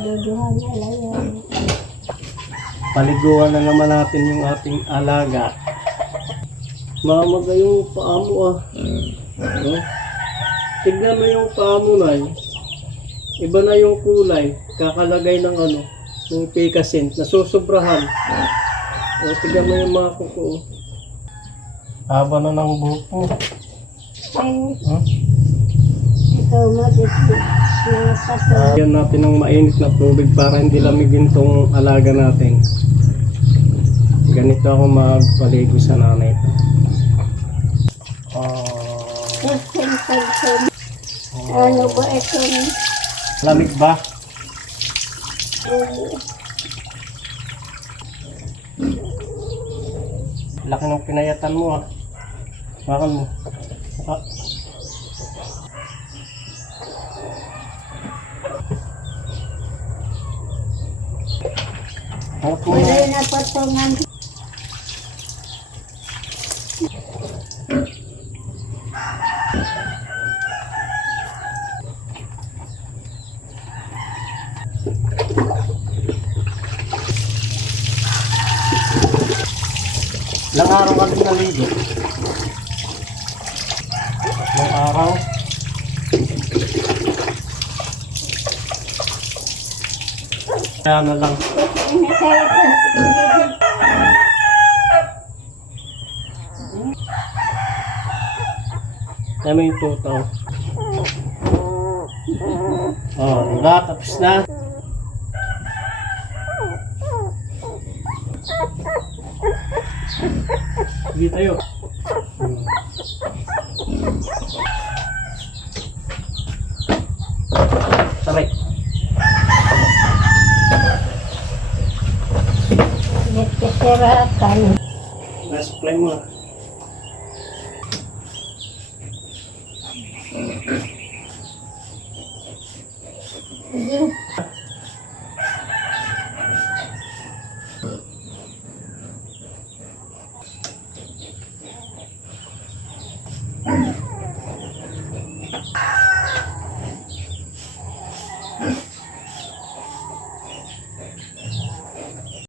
Duduhan na lang yan. Paliguan na naman natin yung ating alaga. Mamaga yung paa mo ah. No? Tignan mo yung paa mo na. Iba na yung kulay. Kakalagay ng ano, ng Picasint. Nasusobrahan. O, tignan mo yung mga kuko. Haba na ng buhok mo. Ay, Huh? ikaw matiti. Lagyan natin ng mainit na tubig para hindi lamigin tong alaga natin. Ganito ako magpaligo sa nanay ko. Ano ba ito? Lamig ba? Laki ng pinayatan mo ah. Makan mo. Ah. Harap mo Wala na. na patungan. Ilang araw ka din naligo? Ilang araw? Kaya na lang. Kaya mo yung tuto. Oh, diba? Tapos na. Sige tayo. Sabay. Nagkasiratan. Nasupply mo.